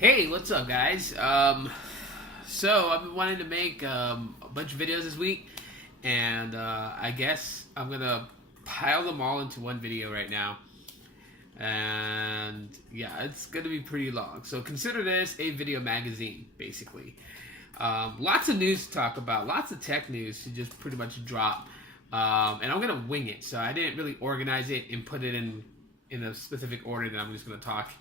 Hey, what's up, guys? So I've been wanting to make a bunch of videos this week, and I guess I'm gonna pile them all into one video right now. And yeah, it's gonna be pretty long. So consider this a video magazine, basically. Lots of news to talk about, lots of tech news to just pretty much drop. And I'm gonna wing it. So I didn't really organize it and put it in a specific order that I'm just gonna talk.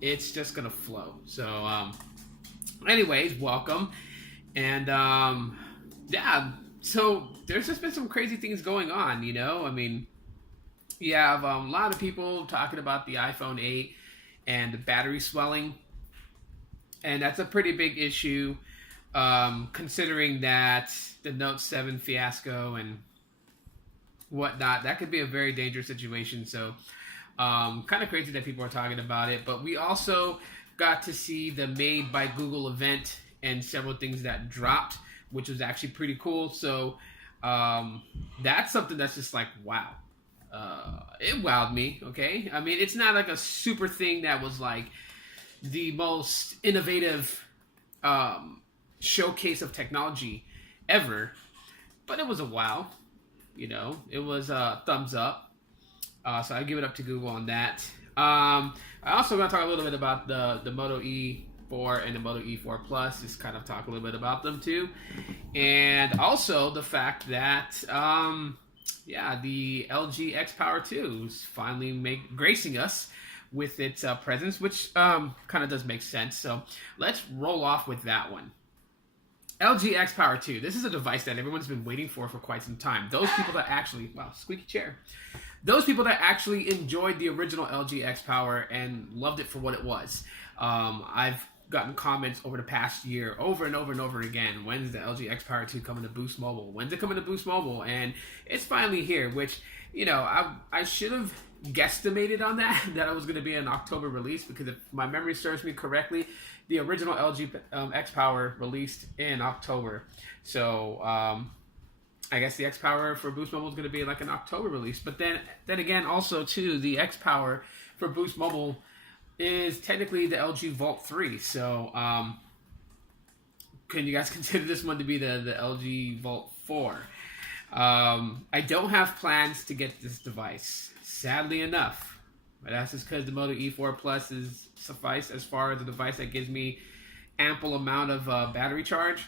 It's just gonna flow. So, anyways, welcome. And yeah, so there's just been some crazy things going on. I mean, you have a lot of people talking about the iPhone 8 and the battery swelling, and that's a pretty big issue, considering that the Note 7 fiasco and whatnot. That could be a very dangerous situation. So, kind of crazy that people are talking about it. But we also got to see the Made by Google event and several things that dropped, which was actually pretty cool. So, that's something that's just like, wow. It wowed me, okay? I mean, it's not like a super thing that was like the most innovative showcase of technology ever, but it was a wow. It was a thumbs up. So I give it up to Google on that. I also going to talk a little bit about the Moto E4 and the Moto E4 Plus. Just kind of talk a little bit about them too, and also the fact that the LG X Power 2 is finally gracing us with its presence, which kind of does make sense. So let's roll off with that one. LG X Power 2. This is a device that everyone's been waiting for quite some time. Those people that actually, wow, squeaky chair. Those people that actually enjoyed the original LG X Power and loved it for what it was. I've gotten comments over the past year over and over and over again. When's the LG X Power 2 coming to Boost Mobile? When's it coming to Boost Mobile? And it's finally here, which, I should have guesstimated on that it was going to be an October release, because if my memory serves me correctly, the original LG X Power released in October. So I guess the X Power for Boost Mobile is going to be like an October release. But then again, also too, the X Power for Boost Mobile is technically the LG Vault 3. So can you guys consider this one to be the LG Vault 4? I don't have plans to get this device, sadly enough. But that's just because the Moto E4 Plus is suffice as far as a device that gives me ample amount of battery charge,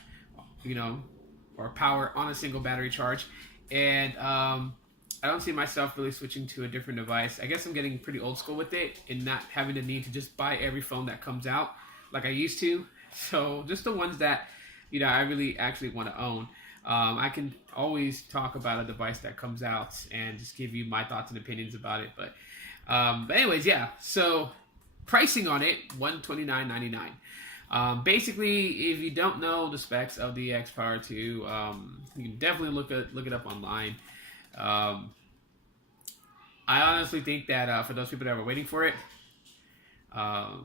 or power on a single battery charge. And I don't see myself really switching to a different device. I guess I'm getting pretty old school with it and not having the need to just buy every phone that comes out like I used to. So just the ones that, I really actually want to own. I can always talk about a device that comes out and just give you my thoughts and opinions about it. But anyways, yeah. So pricing on it, $129.99. Basically, if you don't know the specs of the X Power 2, you can definitely look it up online. I honestly think that for those people that were waiting for it, I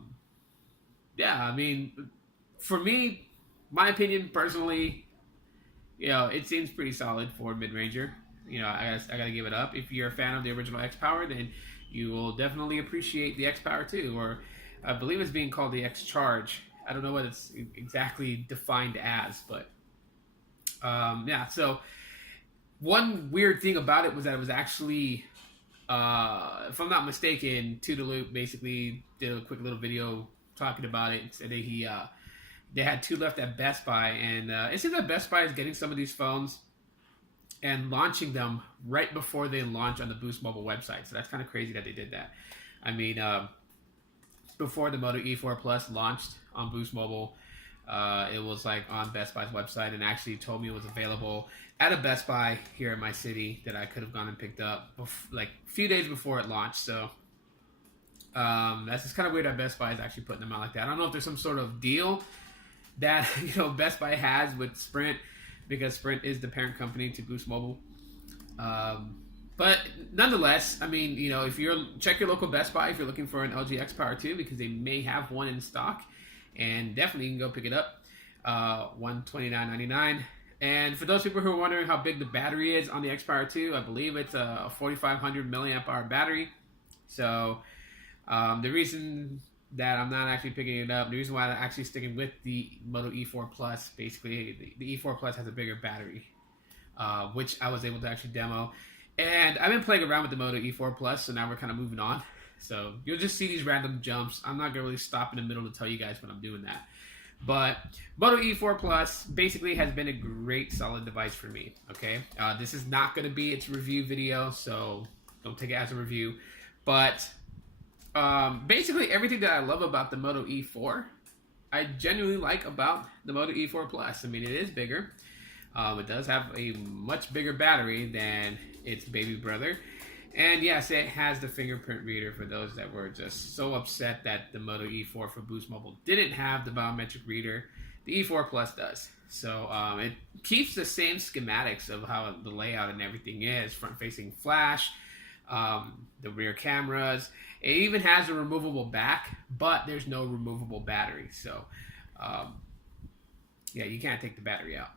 mean, for me, my opinion personally, it seems pretty solid for a mid-ranger. I gotta give it up. If you're a fan of the original X Power, then you will definitely appreciate the X Power 2, or I believe it's being called the X Charge. I don't know what it's exactly defined as, but so one weird thing about it was that it was actually, if I'm not mistaken, To The Loop basically did a quick little video talking about it and said that they had two left at Best Buy, and it seems that Best Buy is getting some of these phones and launching them right before they launch on the Boost Mobile website. So that's kind of crazy that they did that. I mean, before the Moto E4 Plus launched on Boost Mobile, it was like on Best Buy's website and actually told me it was available at a Best Buy here in my city that I could have gone and picked up like a few days before it launched. So that's just kind of weird that Best Buy is actually putting them out like that. I don't know if there's some sort of deal that Best Buy has with Sprint, because Sprint is the parent company to Boost Mobile. But nonetheless, I mean, if check your local Best Buy if you're looking for an LG X Power 2, because they may have one in stock, and definitely you can go pick it up. $129.99. And for those people who are wondering how big the battery is on the X Power 2, I believe it's a 4,500 milliamp hour battery. So the reason that I'm not actually picking it up. The reason why I'm actually sticking with the Moto E4 Plus, basically, the E4 Plus has a bigger battery, which I was able to actually demo. And I've been playing around with the Moto E4 Plus, so now we're kind of moving on. So you'll just see these random jumps. I'm not going to really stop in the middle to tell you guys when I'm doing that. But Moto E4 Plus basically has been a great, solid device for me, okay? This is not going to be its review video, so don't take it as a review. But basically everything that I love about the Moto E4, I genuinely like about the Moto E4 Plus. I mean, it is bigger. It does have a much bigger battery than its baby brother. And yes, it has the fingerprint reader for those that were just so upset that the Moto E4 for Boost Mobile didn't have the biometric reader. The E4 Plus does. So it keeps the same schematics of how the layout and everything is. Front-facing flash, the rear cameras. It even has a removable back, but there's no removable battery. So yeah, you can't take the battery out.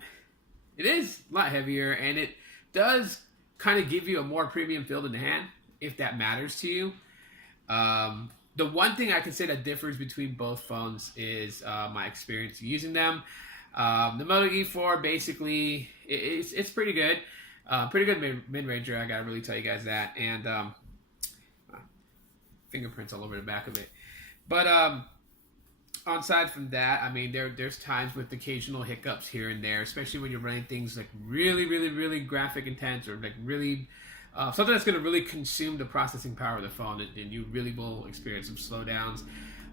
It is a lot heavier, and it does kind of give you a more premium feel in the hand, if that matters to you. The one thing I can say that differs between both phones is my experience using them. The Moto E4, basically, it's pretty good. Pretty good mid-ranger, I gotta really tell you guys that. And fingerprints all over the back of it. But aside from that, I mean, there's times with occasional hiccups here and there, especially when you're running things like really graphic intense, or like really something that's going to really consume the processing power of the phone, and you really will experience some slowdowns.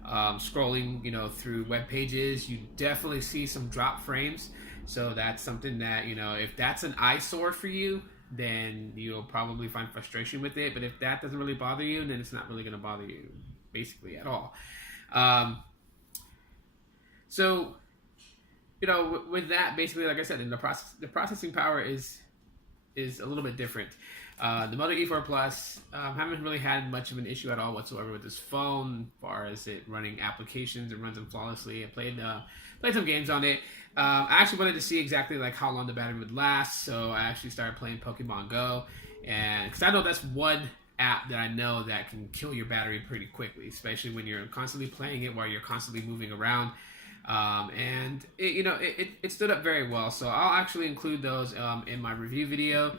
Scrolling, through web pages, you definitely see some drop frames. So that's something that, if that's an eyesore for you, then you'll probably find frustration with it. But if that doesn't really bother you, then it's not really going to bother you basically at all. So, with that, basically, like I said, in the processing power is a little bit different. The Moto E4 Plus, haven't really had much of an issue at all whatsoever with this phone, as far as it running applications. It runs them flawlessly. I played some games on it. I actually wanted to see exactly like how long the battery would last, so I actually started playing Pokemon Go, and because I know that's one app that I know that can kill your battery pretty quickly, especially when you're constantly playing it while you're constantly moving around. And it stood up very well, so I'll actually include those in my review video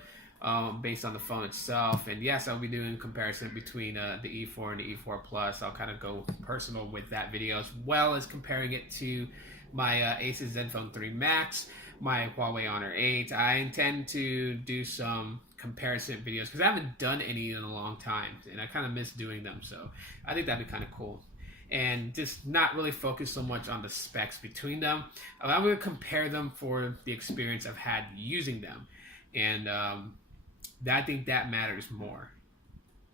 based on the phone itself. And yes, I'll be doing a comparison between the E4 and the E4 Plus. I'll kind of go personal with that video, as well as comparing it to my Asus Zenfone 3 Max, my Huawei Honor 8. I intend to do some comparison videos because I haven't done any in a long time, and I kind of miss doing them, so I think that'd be kind of cool. And just not really focus so much on the specs between them. I'm going to compare them for the experience I've had using them, and I think that matters more.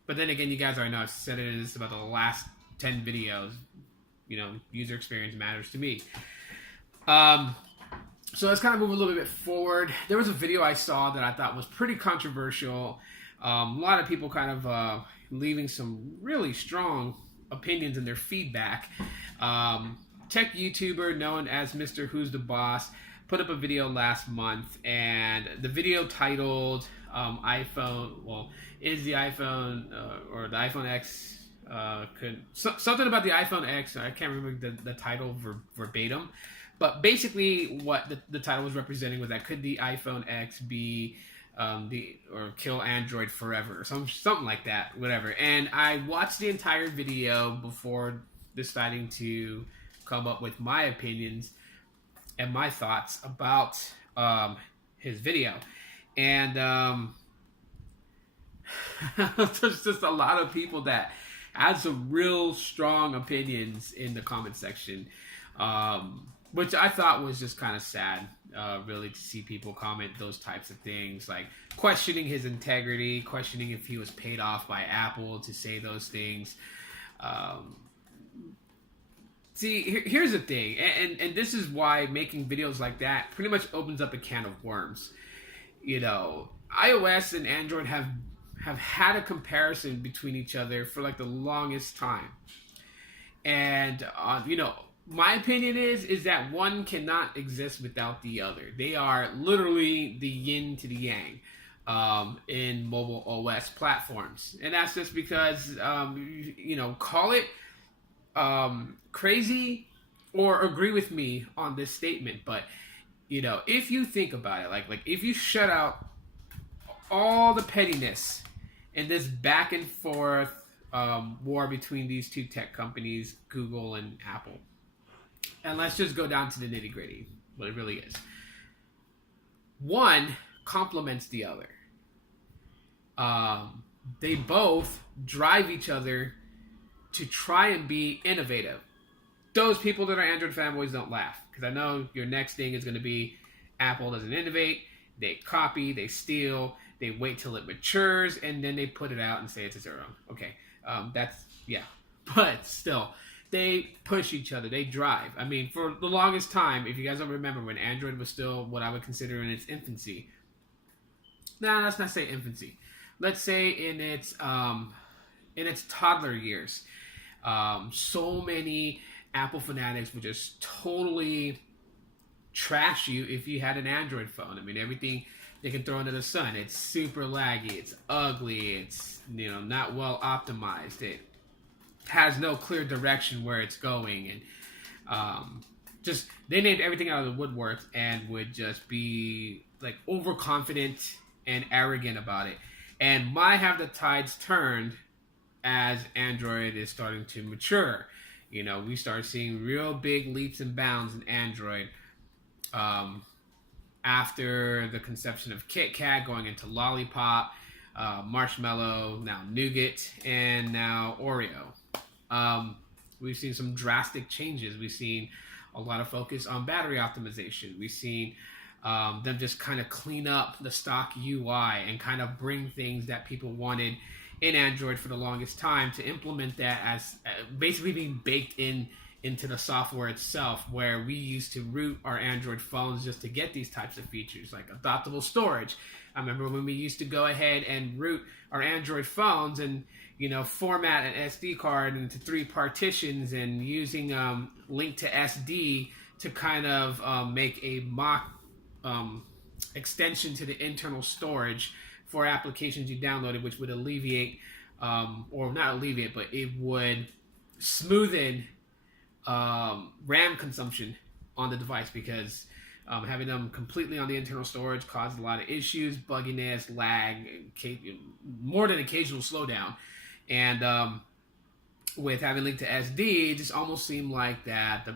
But then again, you guys already know I've said it is about the last 10 videos. User experience matters to me. So let's kind of move a little bit forward. There was a video I saw that I thought was pretty controversial. A lot of people kind of leaving some really strong opinions in their feedback. Tech YouTuber known as Mr. Who's the Boss put up a video last month, and the video titled is the iPhone or the iPhone X something about the iPhone X. I can't remember the title verbatim, but basically what the title was representing was that could the iPhone X be or kill Android forever, or something like that, whatever. And I watched the entire video before deciding to come up with my opinions and my thoughts about his video. And there's just a lot of people that had some real strong opinions in the comment section, which I thought was just kind of sad, really, to see people comment those types of things, like questioning his integrity, questioning if he was paid off by Apple to say those things. See, here's the thing, and this is why making videos like that pretty much opens up a can of worms. iOS and Android have had a comparison between each other for like the longest time. And, my opinion is that one cannot exist without the other. They are literally the yin to the yang in mobile OS platforms. And that's just because, call it crazy or agree with me on this statement, but if you think about it, like if you shut out all the pettiness and this back and forth war between these two tech companies, Google and Apple, and let's just go down to the nitty gritty, what it really is. One complements the other. They both drive each other to try and be innovative. Those people that are Android fanboys don't laugh, because I know your next thing is going to be Apple doesn't innovate, they copy, they steal, they wait till it matures, and then they put it out and say it's their own. Okay, yeah. But still, they push each other, they drive. I mean, for the longest time, if you guys don't remember, when Android was still what I would consider in its infancy. Nah, let's not say infancy. Let's say in its toddler years. So many Apple fanatics would just totally trash you if you had an Android phone. I mean, everything they can throw under the sun. It's super laggy. It's ugly. It's not well optimized. It has no clear direction where it's going, and just they named everything out of the woodwork and would just be like overconfident and arrogant about it. And why have the tides turned as Android is starting to mature? We start seeing real big leaps and bounds in Android after the conception of Kit Kat, going into Lollipop, Marshmallow, now Nougat, and now Oreo. We've seen some drastic changes. We've seen a lot of focus on battery optimization. We've seen them just kind of clean up the stock UI and kind of bring things that people wanted in Android for the longest time to implement that as basically being baked into the software itself, where we used to root our Android phones just to get these types of features like adoptable storage. I remember when we used to go ahead and root our Android phones and format an SD card into 3 partitions and using link to SD to kind of make a mock extension to the internal storage for applications you downloaded, which would alleviate, or not alleviate, but it would smoothen RAM consumption on the device, because having them completely on the internal storage caused a lot of issues, bugginess, lag, more than occasional slowdown. And with having linked to SD, it just almost seemed like that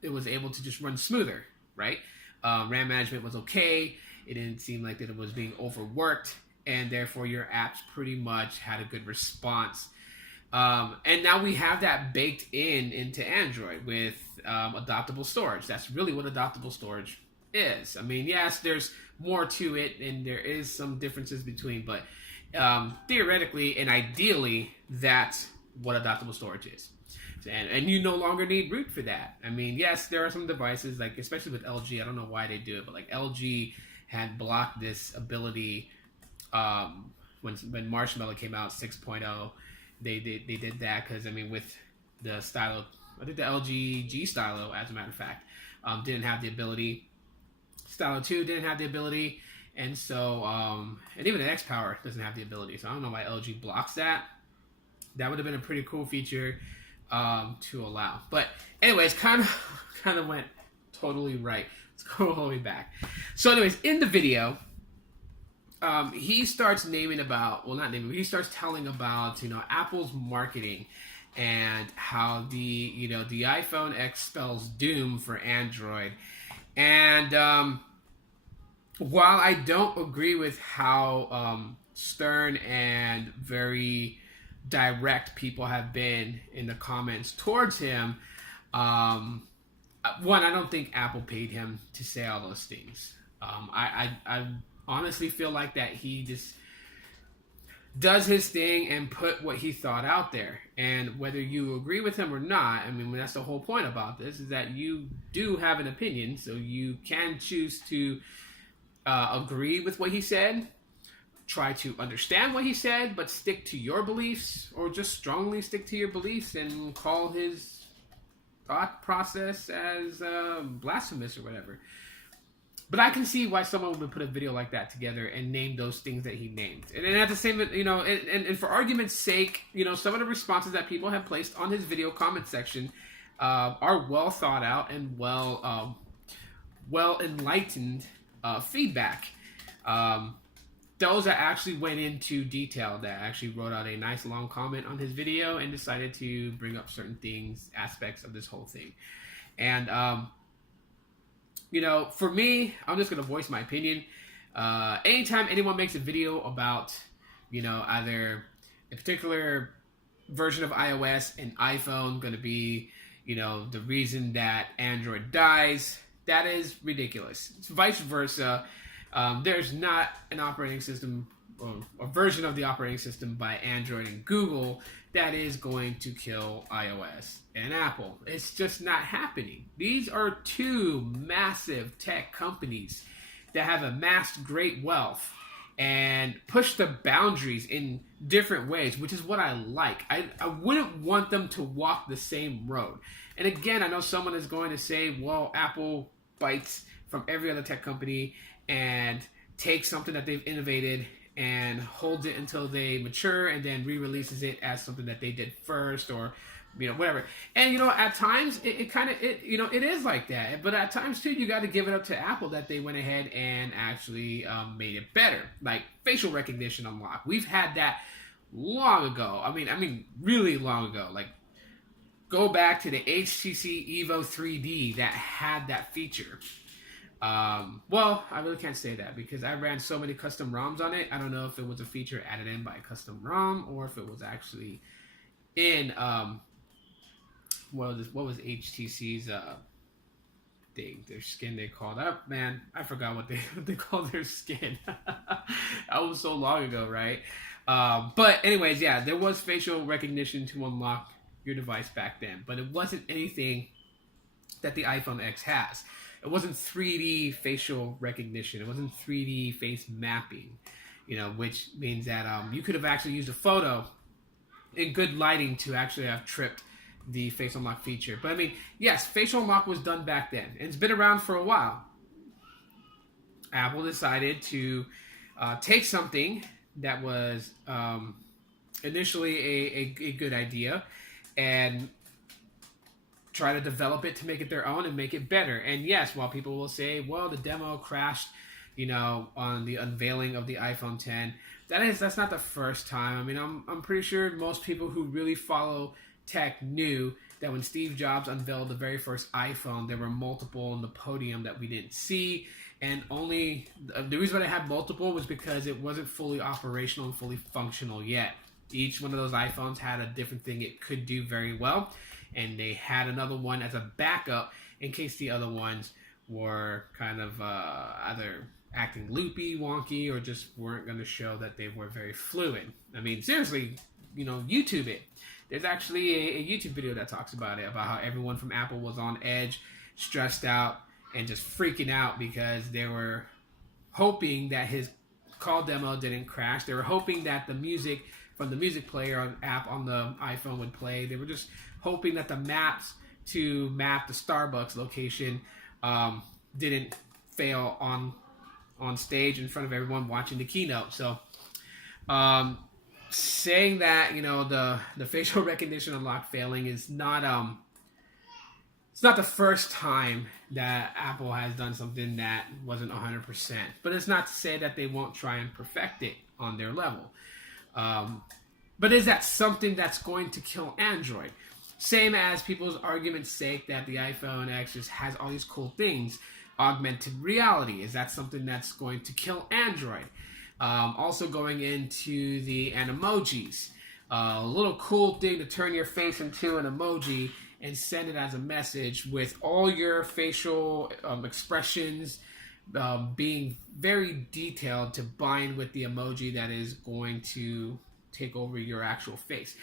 it was able to just run smoother, right? RAM management was okay. It didn't seem like that it was being overworked, and therefore your apps pretty much had a good response. And now we have that baked into Android with adoptable storage. That's really what adoptable storage is. I mean, yes, there's more to it, and there is some differences between, but theoretically and ideally, that's what adoptable storage is. And you no longer need root for that. I mean, yes, there are some devices, like especially with LG, I don't know why they do it, but like LG had blocked this ability when Marshmallow came out 6.0. They did that because, I mean, with the stylo, I think the LG G stylo, as a matter of fact, didn't have the ability. Stylo 2 didn't have the ability, and so and even the X Power doesn't have the ability. So I don't know why LG blocks that. That would have been a pretty cool feature to allow. But anyways, kind of went totally right. Let's go all the way back. So anyways, in the video, he starts he starts telling about, Apple's marketing and how the iPhone X spells doom for Android. And while I don't agree with how stern and very direct people have been in the comments towards him, one, I don't think Apple paid him to say all those things. I honestly feel like that he just does his thing and put what he thought out there. And whether you agree with him or not, I mean, that's the whole point about this, is that you do have an opinion, so you can choose to agree with what he said, try to understand what he said, but stick to your beliefs, or just strongly stick to your beliefs and call his thought process as blasphemous or whatever. But I can see why someone would put a video like that together and name those things that he named. And then at the same, and for argument's sake, some of the responses that people have placed on his video comment section are well thought out and well enlightened feedback. Those that actually went into detail, that actually wrote out a nice long comment on his video and decided to bring up certain things, aspects of this whole thing. And, for me, I'm just going to voice my opinion. Anytime anyone makes a video about, either a particular version of iOS and iPhone going to be, the reason that Android dies, that is ridiculous. It's vice versa. There's not an operating system or a version of the operating system by Android and Google that is going to kill iOS and Apple. It's just not happening. These are two massive tech companies that have amassed great wealth and push the boundaries in different ways, which is what I like. I wouldn't want them to walk the same road. And again, I know someone is going to say, well, Apple bites from every other tech company and takes something that they've innovated and holds it until they mature and then re-releases it as something that they did first, or whatever. And at times it is like that, but at times too you got to give it up to Apple that they went ahead and actually made it better. Like facial recognition unlock, we've had that long ago. I mean really long ago. Like go back to the HTC Evo 3D that had that feature. Well, I really can't say that because I ran so many custom ROMs on it. I don't know if it was a feature added in by a custom ROM or if it was actually in, what was HTC's, thing, their skin they called up. Man, I forgot what they called their skin. That was so long ago, right? But anyways, yeah, there was facial recognition to unlock your device back then, but it wasn't anything that the iPhone X has. It wasn't 3D facial recognition. It wasn't 3D face mapping, which means that you could have actually used a photo in good lighting to actually have tripped the face unlock feature. But yes, facial unlock was done back then, and it's been around for a while. Apple decided to take something that was initially a good idea and try to develop it to make it their own and make it better. And yes, while people will say, well, the demo crashed, on the unveiling of the iPhone 10, that's not the first time. I'm pretty sure most people who really follow tech knew that when Steve Jobs unveiled the very first iPhone, there were multiple on the podium that we didn't see. And only the reason why they had multiple was because it wasn't fully operational and fully functional yet. Each one of those iPhones had a different thing it could do very well. And they had another one as a backup in case the other ones were kind of either acting loopy, wonky, or just weren't going to show that they were very fluid. Seriously, YouTube it. There's actually a YouTube video that talks about it, about how everyone from Apple was on edge, stressed out, and just freaking out because they were hoping that his call demo didn't crash. They were hoping that the music from the music player app on the iPhone would play. They were just hoping that the maps to map the Starbucks location didn't fail on stage in front of everyone watching the keynote. So saying that the facial recognition unlock failing is not it's not the first time that Apple has done something that wasn't 100%, but it's not to say that they won't try and perfect it on their level. But is that something that's going to kill Android? Same as people's argument's sake that the iPhone X just has all these cool things. Augmented reality, is that something that's going to kill Android? Also going into the emojis. A little cool thing to turn your face into an emoji and send it as a message with all your facial expressions being very detailed to bind with the emoji that is going to take over your actual face.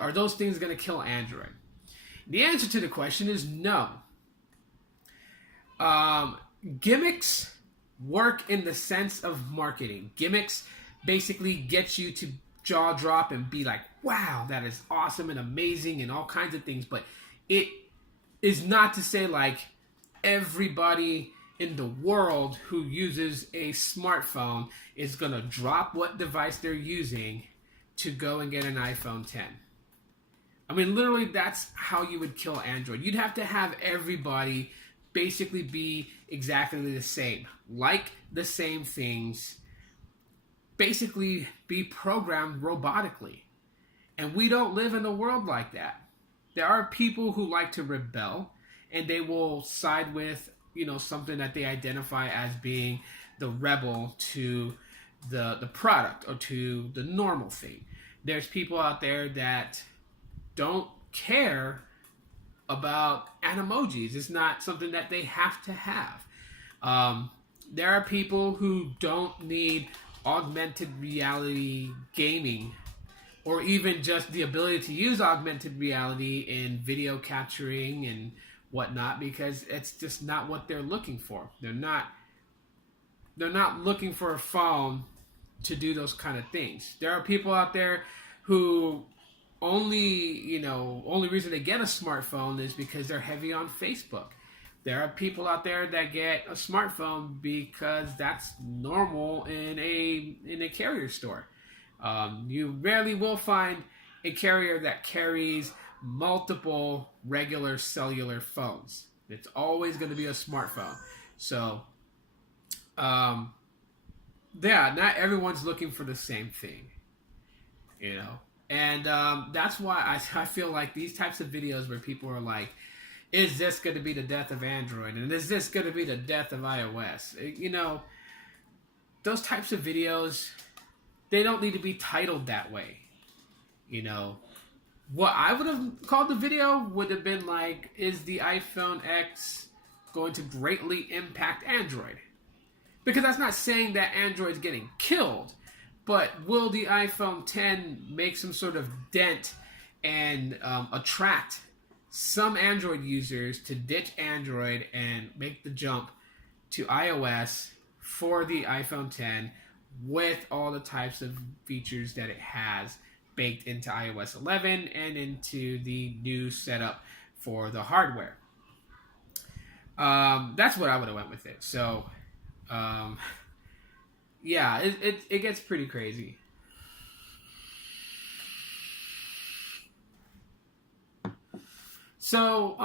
Are those things going to kill Android? The answer to the question is no. Gimmicks work in the sense of marketing. Gimmicks basically get you to jaw drop and be like, wow, that is awesome and amazing and all kinds of things. But it is not to say like everybody in the world who uses a smartphone is going to drop what device they're using to go and get an iPhone 10. I mean, literally, that's how you would kill Android. You'd have to have everybody basically be exactly the same, like the same things, basically be programmed robotically. And we don't live in a world like that. There are people who like to rebel, and they will side with, something that they identify as being the rebel to the product or to the normal thing. There's people out there that don't care about animojis. It's not something that they have to have. There are people who don't need augmented reality gaming or even just the ability to use augmented reality in video capturing and whatnot, because it's just not what they're looking for. They're not looking for a phone to do those kind of things. There are people out there who only reason they get a smartphone is because they're heavy on Facebook. There are people out there that get a smartphone because that's normal in a carrier store. You rarely will find a carrier that carries multiple regular cellular phones. It's always going to be a smartphone. So, not everyone's looking for the same thing, And that's why I feel like these types of videos where people are like, is this going to be the death of Android? And is this going to be the death of iOS? Those types of videos, they don't need to be titled that way. What I would have called the video would have been like, is the iPhone X going to greatly impact Android? Because that's not saying that Android's getting killed, but will the iPhone 10 make some sort of dent and attract some Android users to ditch Android and make the jump to iOS for the iPhone 10 with all the types of features that it has baked into iOS 11 and into the new setup for the hardware? That's what I would have went with it. So, it gets pretty crazy. So,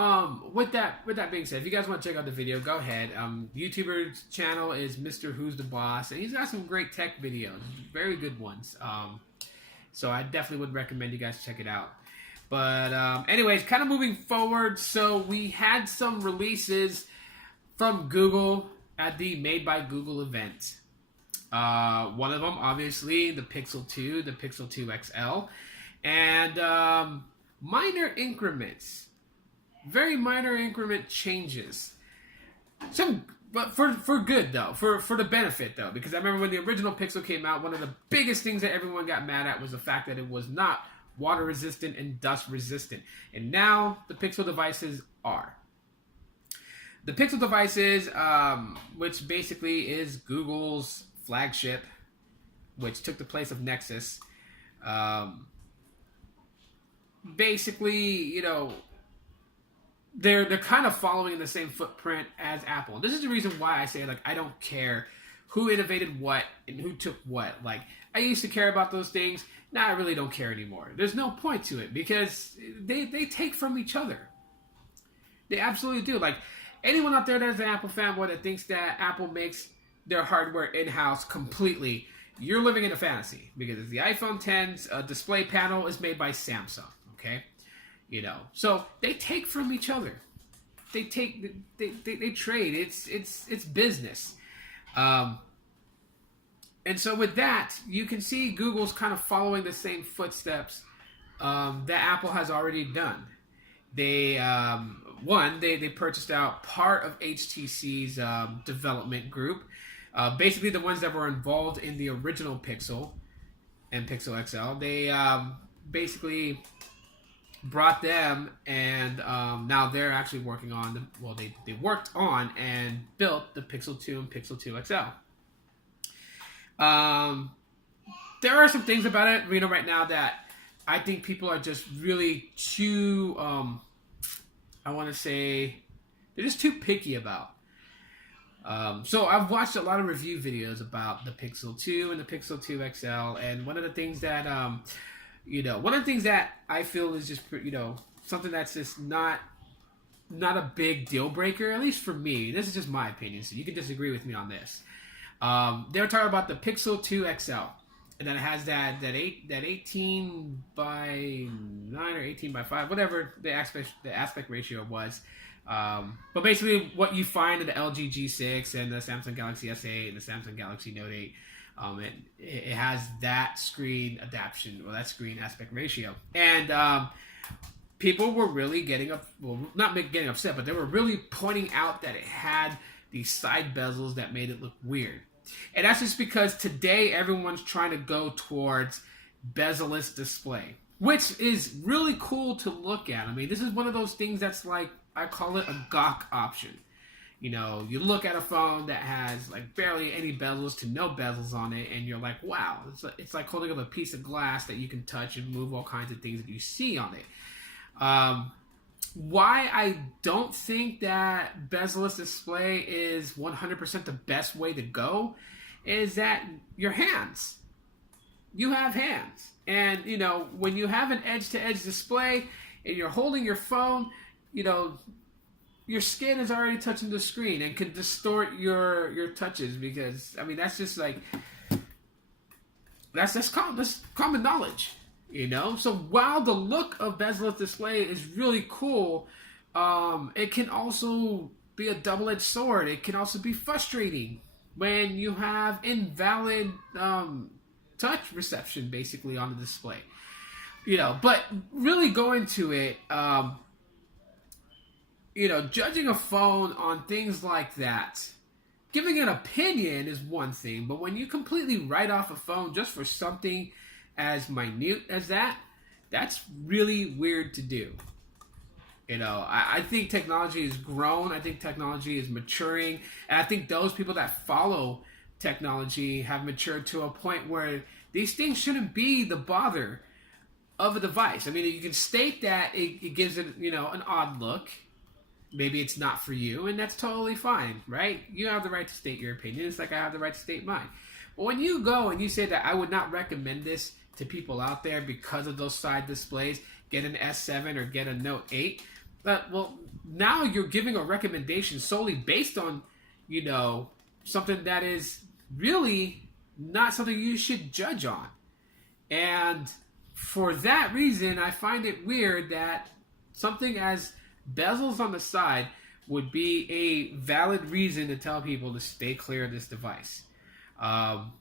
with that being said, if you guys want to check out the video, go ahead. YouTuber's channel is Mr. Who's the Boss, and he's got some great tech videos, very good ones. So I definitely would recommend you guys check it out. But anyways, kind of moving forward, so we had some releases from Google at the Made by Google event. One of them, obviously, the Pixel 2, the Pixel 2 XL, and minor increments, very minor increment changes. But for good though, for the benefit though, because I remember when the original Pixel came out, one of the biggest things that everyone got mad at was the fact that it was not water resistant and dust resistant. And now the Pixel devices are. The Pixel devices, which basically is Google's flagship, which took the place of Nexus, basically, they're kind of following the same footprint as Apple. And this is the reason why I say, I don't care who innovated what and who took what. I used to care about those things. Now I really don't care anymore. There's no point to it because they take from each other. They absolutely do. Anyone out there that's an Apple fanboy that thinks that Apple makes their hardware in-house completely, you're living in a fantasy, because the iPhone 10's display panel is made by Samsung, okay? So they take from each other. They trade. It's business. And so with that, you can see Google's kind of following the same footsteps that Apple has already done. They purchased out part of HTC's development group, basically the ones that were involved in the original Pixel and Pixel XL. They basically brought them, and now they're actually working on they worked on and built the Pixel 2 and Pixel 2 XL. There are some things about it, right now that I think people are just really too, I want to say, they're just too picky about. So I've watched a lot of review videos about the Pixel 2 and the Pixel 2 XL, and one of the things that I feel is just something that's just not a big deal breaker, at least for me. This is just my opinion, so you can disagree with me on this. They were talking about the Pixel 2 XL, and then it has that 18 by 9 or 18 by 5, whatever the aspect ratio was. But basically, what you find in the LG G6 and the Samsung Galaxy S8 and the Samsung Galaxy Note 8, it has that screen adaptation, or that screen aspect ratio, and people were really not getting upset, but they were really pointing out that it had these side bezels that made it look weird. And that's just because today everyone's trying to go towards bezel-less display, which is really cool to look at. I mean, this is one of those things that's like, I call it a gawk option. You look at a phone that has like barely any bezels to no bezels on it, and you're like, wow, it's like holding up a piece of glass that you can touch and move all kinds of things that you see on it. Why I don't think that bezel-less display is 100% the best way to go is that your hands. You have hands. And, when you have an edge-to-edge display and you're holding your phone, your skin is already touching the screen and can distort your touches, because, I mean, that's just like, that's common knowledge. So while the look of bezel-less display is really cool, it can also be a double-edged sword. It can also be frustrating when you have invalid touch reception, basically, on the display. But really going to it, judging a phone on things like that, giving an opinion is one thing, but when you completely write off a phone just for something as minute as that's really weird to do. I think technology has grown. I think technology is maturing. And I think those people that follow technology have matured to a point where these things shouldn't be the bother of a device. I mean, you can state that it gives it, an odd look. Maybe it's not for you, and that's totally fine, right? You have the right to state your opinion. It's like I have the right to state mine. But when you go and you say that I would not recommend this to people out there because of those side displays, get an S7 or get a Note 8, well, now you're giving a recommendation solely based on, something that is really not something you should judge on. And for that reason, I find it weird that something as bezels on the side would be a valid reason to tell people to stay clear of this device. I'm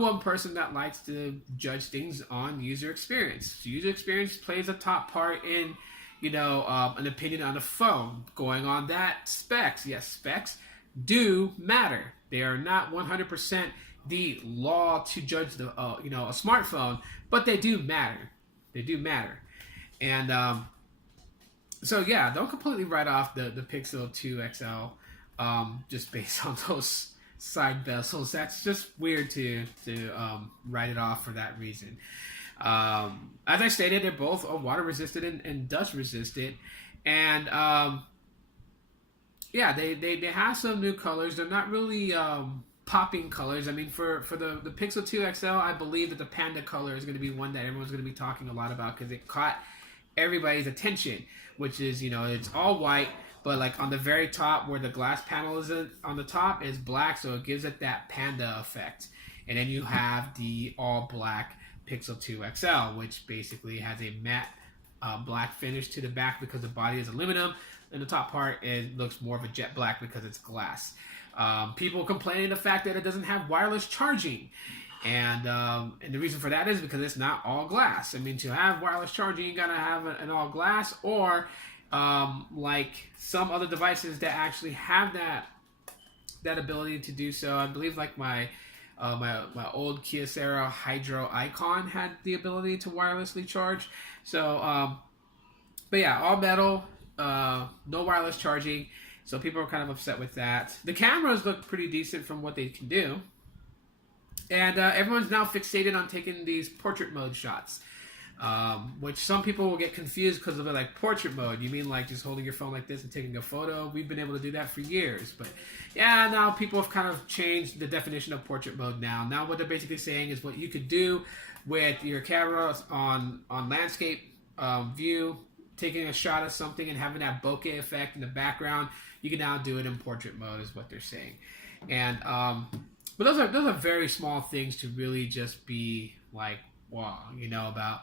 one person that likes to judge things on user experience. So user experience plays a top part in, an opinion on a phone. Going on that, specs. Yes, specs do matter. They are not 100% the law to judge a smartphone, but they do matter. They do matter. And so yeah, don't completely write off the Pixel 2 XL just based on those side bezels. That's just weird to write it off for that reason. As I stated, they're both water resistant and dust resistant, and they have some new colors. They're not really popping colors. I mean, for the Pixel 2 XL, I believe that the panda color is going to be one that everyone's going to be talking a lot about because it caught everybody's attention, which is, it's all white, but like on the very top where the glass panel is on the top is black, so it gives it that panda effect. And then you have the all black Pixel 2 XL, which basically has a matte black finish to the back because the body is aluminum, and the top part looks more of a jet black because it's glass. People complaining the fact that it doesn't have wireless charging. And the reason for that is because it's not all glass. I mean, to have wireless charging, you gotta have an all glass, or like some other devices that actually have that ability to do so. I believe like my old Kyocera Hydro Icon had the ability to wirelessly charge. So, but yeah, all metal, no wireless charging. So people are kind of upset with that. The cameras look pretty decent from what they can do. And everyone's now fixated on taking these portrait mode shots. which some people will get confused because of it, like portrait mode. You mean like just holding your phone like this and taking a photo? We've been able to do that for years, but yeah, now people have kind of changed the definition of portrait mode. Now what they're basically saying is what you could do with your camera on landscape view, taking a shot of something and having that bokeh effect in the background. You can now do it in portrait mode, is what they're saying. And but those are very small things to really just be like, wow, about.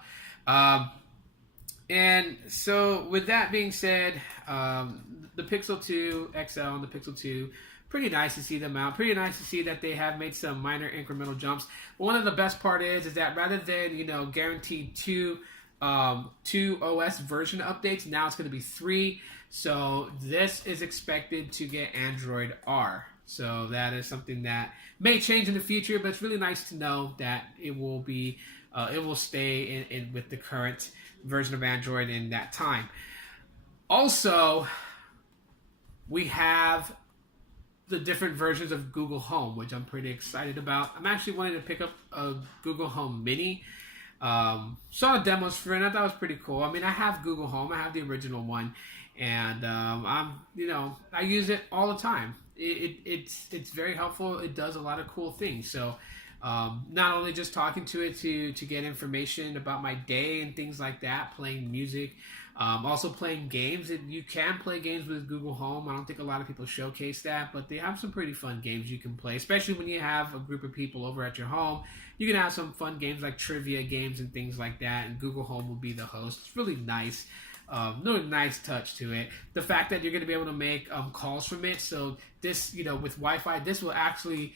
And so with that being said, the Pixel 2 XL and the Pixel 2, pretty nice to see them out. Pretty nice to see that they have made some minor incremental jumps. But one of the best part is that rather than, guaranteed two OS version updates, now it's going to be 3. So this is expected to get Android R. So that is something that may change in the future, but it's really nice to know that it will be, it will stay in with the current version of Android in that time. Also, we have the different versions of Google Home, which I'm pretty excited about. I'm actually wanting to pick up a Google Home Mini. Saw demos for it, and I thought it was pretty cool. I mean, I have Google Home. I have the original one, and I use it all the time. It's very helpful. It does a lot of cool things. So not only just talking to it to get information about my day and things like that, playing music, also playing games. You can play games with Google Home. I don't think a lot of people showcase that, but they have some pretty fun games you can play, especially when you have a group of people over at your home. You can have some fun games like trivia games and things like that, and Google Home will be the host. It's really nice. Really nice touch to it. The fact that you're going to be able to make calls from it. So this, with Wi-Fi, this will actually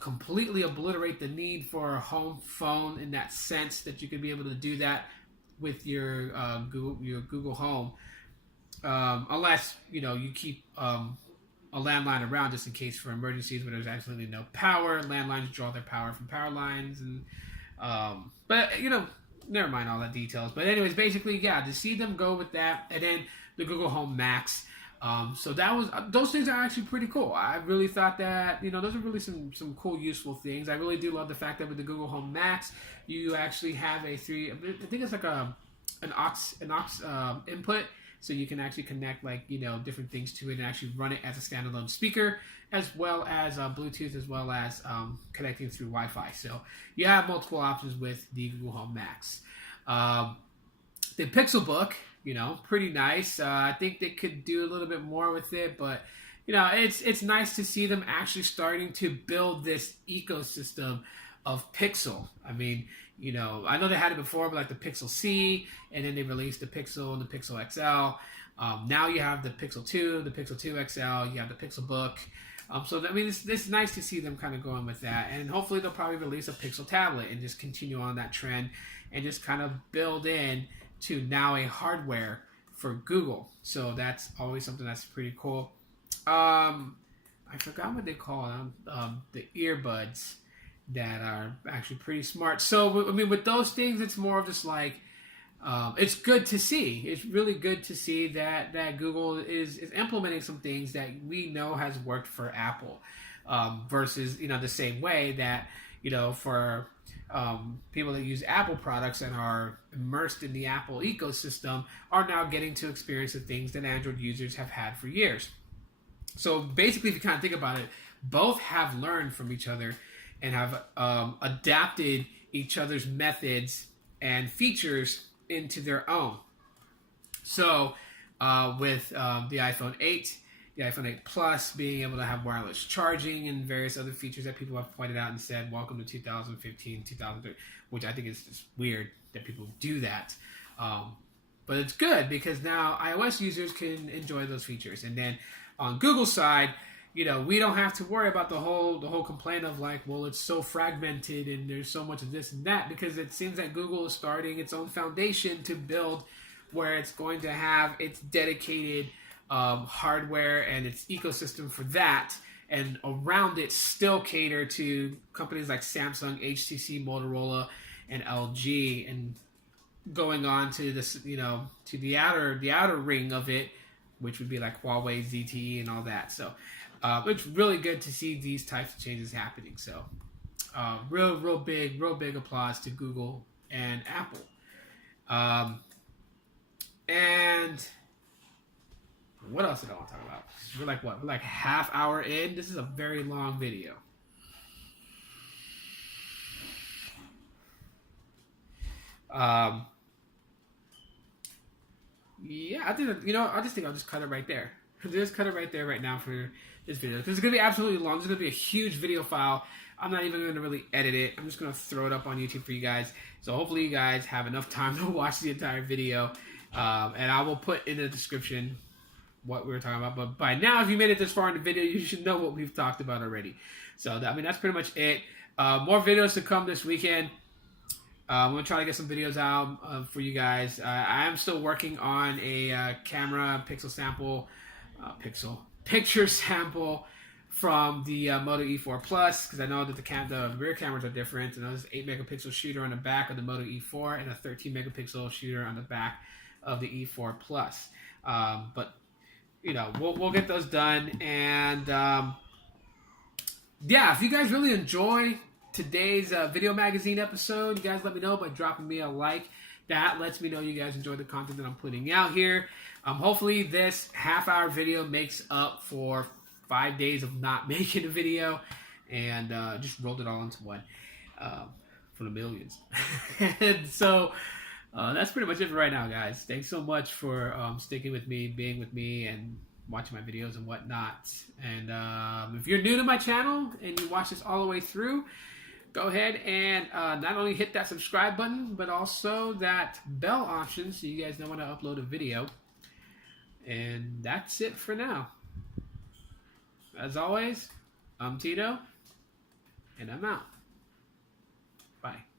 completely obliterate the need for a home phone in that sense, that you can be able to do that with your Google Home, unless you keep a landline around just in case for emergencies where there's absolutely no power. Landlines draw their power from power lines, and but never mind all that details. But anyways, basically, yeah, to see them go with that, and then the Google Home Max. So that was those things are actually pretty cool. I really thought that those are really some cool, useful things. I really do love the fact that with the Google Home Max, you actually have I think it's like an aux input, so you can actually connect different things to it and actually run it as a standalone speaker, as well as Bluetooth, as well as connecting through Wi-Fi. So you have multiple options with the Google Home Max. The Pixel Book, pretty nice. I think they could do a little bit more with it, but it's nice to see them actually starting to build this ecosystem of Pixel. I mean, I know they had it before, but like the Pixel C, and then they released the Pixel and the Pixel XL. Now you have the Pixel 2, the Pixel 2 XL, you have the Pixel Book. So, I mean, it's nice to see them kind of going with that. And hopefully they'll probably release a Pixel tablet and just continue on that trend and just kind of build in to now a hardware for Google. So that's always something that's pretty cool. I forgot what they call them, the earbuds that are actually pretty smart. So, I mean, with those things, it's more of just like, it's good to see. It's really good to see that Google is implementing some things that we know has worked for Apple, versus the same way that for people that use Apple products and are immersed in the Apple ecosystem are now getting to experience the things that Android users have had for years. So basically, if you kind of think about it, both have learned from each other and have adapted each other's methods and features into their own. So with the iPhone 8, the iPhone 8 Plus being able to have wireless charging and various other features that people have pointed out and said, welcome to 2015, 2013, which I think is just weird that people do that. But it's good because now iOS users can enjoy those features. And then on Google's side, we don't have to worry about the whole complaint of like, well, it's so fragmented and there's so much of this and that, because it seems that Google is starting its own foundation to build where it's going to have its dedicated hardware and its ecosystem for that, and around it still cater to companies like Samsung, HTC, Motorola, and LG, and going on to this, to the outer ring of it, which would be like Huawei, ZTE, and all that. So it's really good to see these types of changes happening. So real big applause to Google and Apple. And what else did I want to talk about? We're like what? We're like half hour in. This is a very long video. Yeah, I think I just think I'll just cut it right there. Just cut it right there right now for this video because it's gonna be absolutely long. It's gonna be a huge video file. I'm not even gonna really edit it. I'm just gonna throw it up on YouTube for you guys. So hopefully you guys have enough time to watch the entire video, and I will put in the description what we were talking about. But by now, if you made it this far in the video, you should know what we've talked about already. So that's pretty much it. More videos to come this weekend. I'm going to try to get some videos out for you guys. I am still working on a camera pixel picture sample from the Moto E4 Plus, because I know that the rear cameras are different. And there's an 8 megapixel shooter on the back of the Moto E4 and a 13 megapixel shooter on the back of the E4 Plus. But we'll get those done. And yeah, if you guys really enjoy today's video magazine episode, you guys let me know by dropping me a like. That lets me know you guys enjoy the content that I'm putting out here. Hopefully this half-hour video makes up for 5 days of not making a video, and just rolled it all into one for the millions. And so that's pretty much it for right now, guys. Thanks so much for sticking with me, being with me, and watching my videos and whatnot. And if you're new to my channel and you watch this all the way through, go ahead and not only hit that subscribe button, but also that bell option so you guys know when I upload a video. And that's it for now. As always, I'm Tito, and I'm out. Bye.